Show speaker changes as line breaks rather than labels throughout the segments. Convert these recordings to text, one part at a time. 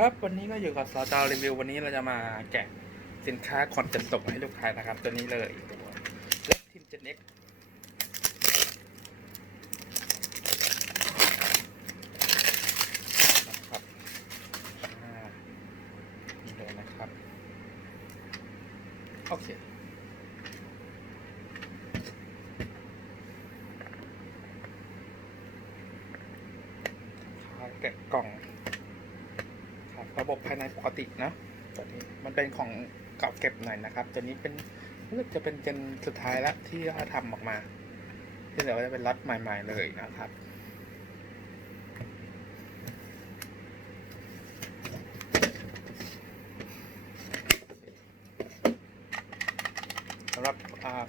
ครับวันนี้ก็อยู่กับสตาร์รีวิววันนี้เราจะมาแกะสินค้าคอนจะส่งให้ลูกค้านะครับ ตัวนี้เลยตัวเล็กทิมเจนเอ็กนะครับอ่านี่เลยนะครับ โอเคแกะกล่อง ระบบภายในปกตินะตัวนี้มันเป็นของเก่าเก็บหน่อยนะครับตัวนี้เป็นจะเป็นเจนสุดท้ายแล้วที่เขาทำออกมาที่เหลือจะเป็นล็อตใหม่ ๆ เลยนะครับสำหรับ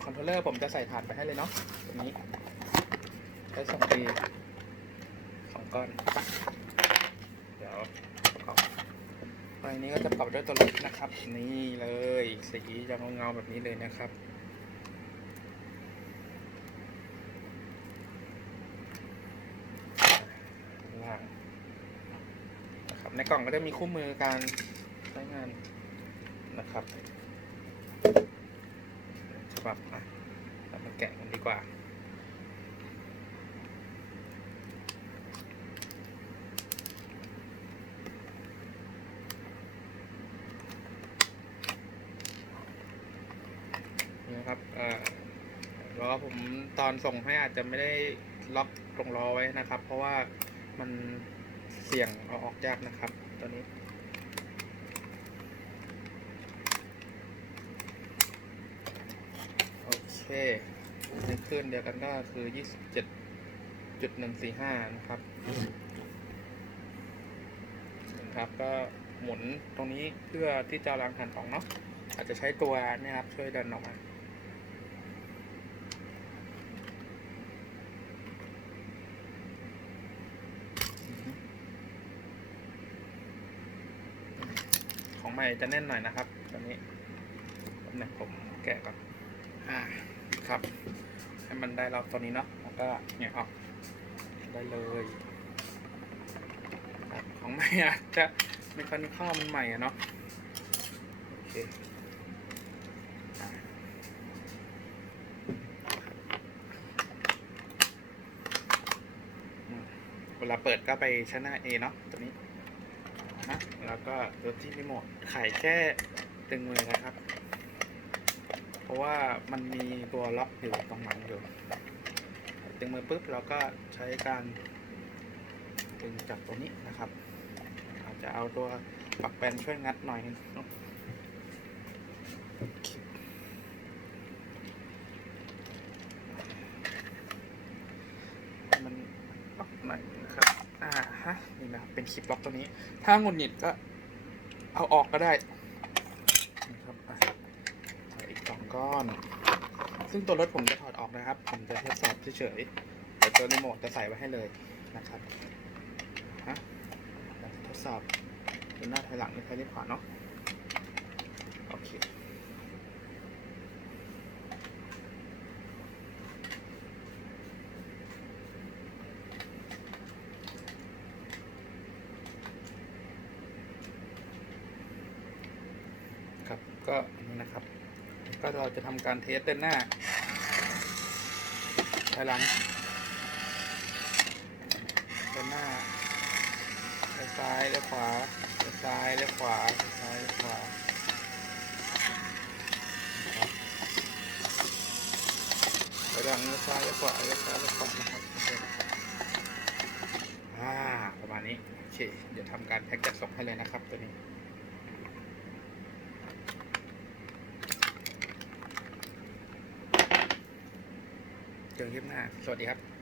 คอนโทรลเลอร์ผมจะใส่ผ่านไปให้เลยเนาะตัวนี้ใช้สองปีสองก้อน เดี๋ยวประกอบใบ นี้ก็จะประกอบด้วยตัวรถนะครับ นี่เลยสีจะเงาๆแบบนี้เลยนะครับล่างนะครับในกล่องก็จะมีคู่มือการใช้งานนะครับฉบับอะเรามาแกะกันดีกว่า นะครับล้อผมตอนส่งให้อาจจะไม่ได้ล็อกตรงล้อไว้นะครับ เพราะว่ามันเสี่ยงเอาออกยากนะครับตัวนี้โอเคในคลื่นเดียวกันก็คือ27.145นะครับนะครับก็หมุนตรงนี้เพื่อที่จะล้างหันของเนาะอาจจะใช้ตัวนี่ครับช่วยดันออกมา ใหม่จะแน่นหน่อยนะครับตัวนี้เนี่ยผมแกะก่อนอ่าครับ ให้มันได้รอบตัวนี้เนาะแล้วก็เนี่ยออกได้เลยของใหม่อาจจะเมคานิคอลมันใหม่อะเนาะโอเคเวลาเปิดก็ไปชั้นหน้า A เนาะตัวนี้ นะแล้วก็ตัวที่รีโมทไขแค่ตึงมือนะครับ เพราะว่ามันมีตัวล็อกอยู่ตรงหลังอยู่ ตึงมือปุ๊บเราก็ใช้การดึงจากตัวนี้นะครับอาจจะเอาตัวปักแปนช่วยงัดหน่อยนึงมันล็อกหน่อยนะครับ อ่าฮะนี่นะครับเป็นคลิปล็อกตัวนี้ ถ้าหงุดหงิดก็เอาออกก็ได้นะครับอะเอาอีกสองก้อน ซึ่งตัวรถผมจะถอดออกนะครับ ผมจะทดสอบเฉยๆแต่ตัวรีโมทจะใส่ไว้ให้เลยนะครับฮะทดสอบดินหน้าถอยหลังนี่ใช้ที่ขวาเนาะโอเค ครับก็อันนี้นะครับ ก็เราจะทำการเทสเดินหน้าถอยหลังเดินหน้าเลี้ยวซ้ายเลี้ยวขวาเลี้ยวซ้ายเลี้ยวขวาเลี้ยวซ้ายเลี้ยวขวานะครับถอยหลังเลี้ยวซ้ายเลี้ยวขวาเลี้ยวซ้ายเลี้ยวขวานะครับอ่าประมาณนี้โอเคเดี๋ยวทำการแพ็กจัดส่งให้เลยนะครับตัวนี้ เจอคลิปหน้า สวัสดีครับ